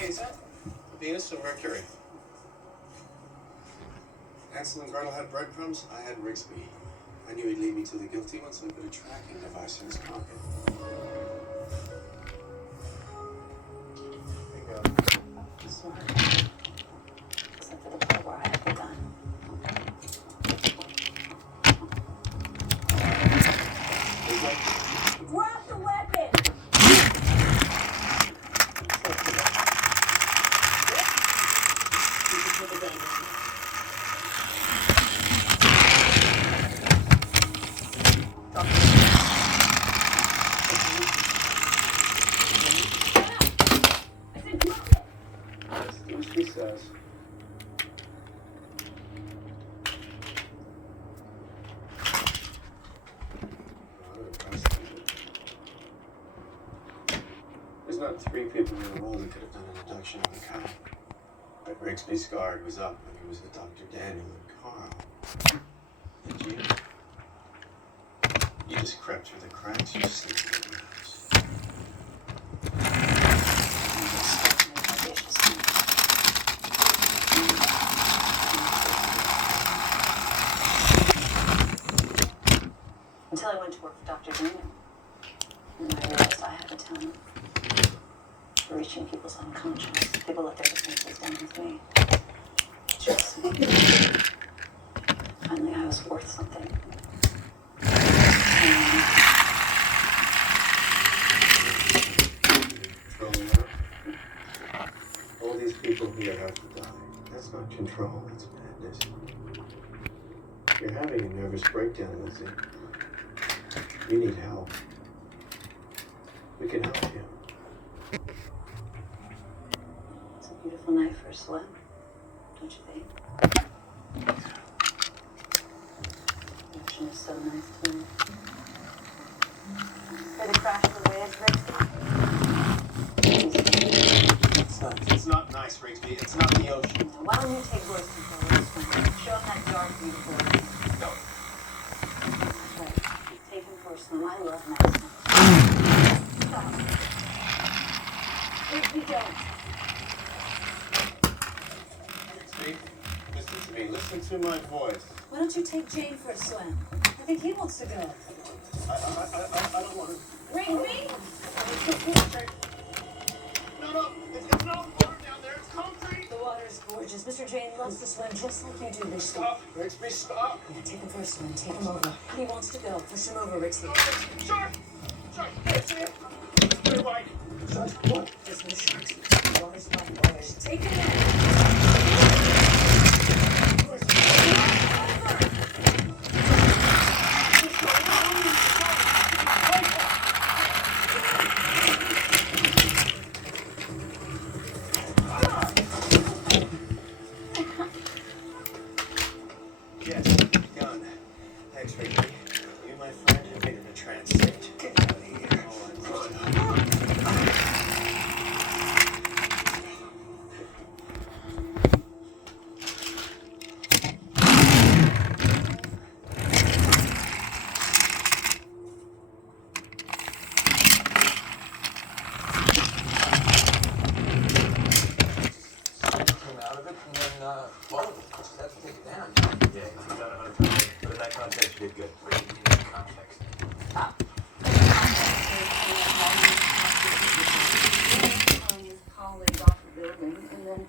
Hey, is that Venus or Mercury? Ansel and Gretel had breadcrumbs. I had Rigsby. I knew he'd lead me to the guilty one, so I put a tracking device in his pocket. There you go. Smart. Except for the part where I have the gun. Drop the weapon! She says. There's not 3 people in the world that could have done an abduction of a cow. But Rigsby's guard was up when he was with Dr. Daniel and Carl. And you just crept through the cracks, you sneaky little mouse. Until I went to work for Dr. Daniel. And I realized I have a talent for reaching people's unconscious. People let their defenses down with me. Just me. Finally, I was worth something. All these people here have to die. That's not control, that's madness. You're having a nervous breakdown, Lizzie. You need help. We can help you. It's a beautiful night for a swim, don't you think? The ocean is so nice tonight. For the crash of the waves, Rigsby. It's not nice, Rigsby. It's not the ocean. Why don't you take Roy's control of the swim? Show him that dark view for No. That's right. Take him for a swim. I love Max. Stop. Rigsby, don't. Rigsby, listen to me. Listen to my voice. Why don't you take Jane for a swim? I think he wants to go. I don't want to. Rigsby? No. It's not water down there. It's concrete. The water is gorgeous. Mr. Jane loves to swim just like you do, Rigsby. Stop. Rigsby, stop. Yeah, take him for a swim. Take him over. He wants to go. Push him over, Rigsby. Shark. That's it. You're right. Shark. What? There's no sharks. The water's not waters. Take him in. Yes, done. Thanks, Rigsby. You, my friend, have been in a trance state. Get out of here. Out of it, and then, just have to take it down. Yeah, you got 100 times. But in that context, you did good. What do you mean in context? Stop. Telling his colleague off the building, and then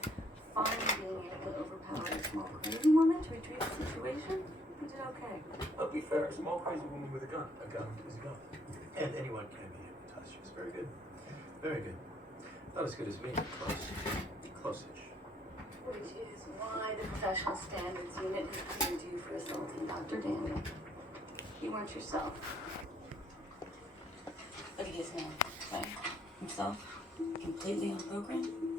finally being able to overpower a small crazy woman to retrieve the situation. You did okay. I'll be fair, a small crazy woman with a gun. A gun is a gun. And anyone can be hypnotized. She was very good. Very good. Not as good as me, but close. Close-ish. Which is why the professional standards unit has cleared you for assaulting Dr. Daniel. You weren't yourself. Look at his hand, right? Himself, completely on program.